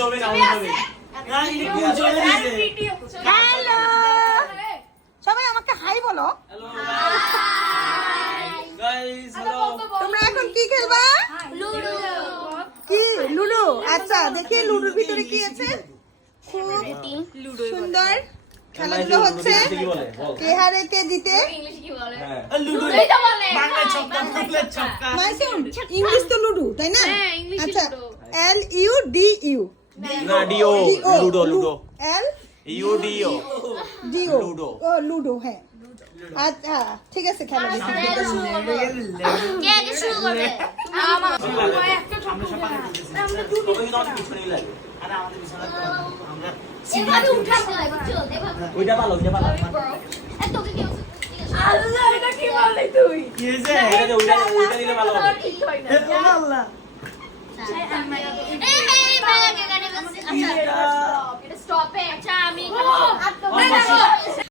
চলবে না হবে না ইনি চলে দিয়েছে হ্যালো সবাই আমাকে হাই বলো হ্যালো গাইস হ্যালো তোমরা এখন কি খেলবা লুডো কি লুডো আচ্ছা দেখি লুডোর ভিতরে কি আছে খুব সুন্দর খেলাধুলা হচ্ছে কে হারে কে জিতে ইংলিশে কি বলে হ্যাঁ লুডো লুডোই তো বলে বাংলা ছক্কা বাংলা ছক্কা মাইসুম ইংলিশ তো লুডো তাই না হ্যাঁ, ইংলিশে আচ্ছা ludo. L U D U না D O ludo ludo L U D O D O ludo. ও লুডো হ্যাঁ আচ্ছা ঠিক আছে খেলা দেখি কে আগে শুরু করবে আমার একটা আমরা সব পাকে দিতেছি তবে কিন্তু আমাদের পিছনেই লাগে আরে আমাদের পিছনে আমরা এভাবে উঠাতে হয় বুঝছো এভাবে ওইটা ভালো এ তোকে কি আল্লাহ এটা কি বললি তুই কি হয়েছে ওইটা দিলে ভালো হবে ঠিক হয় না ও আল্লাহ এই মায়া কে গানে বসে আচ্ছা এটা স্টপ এ আচ্ছা আমি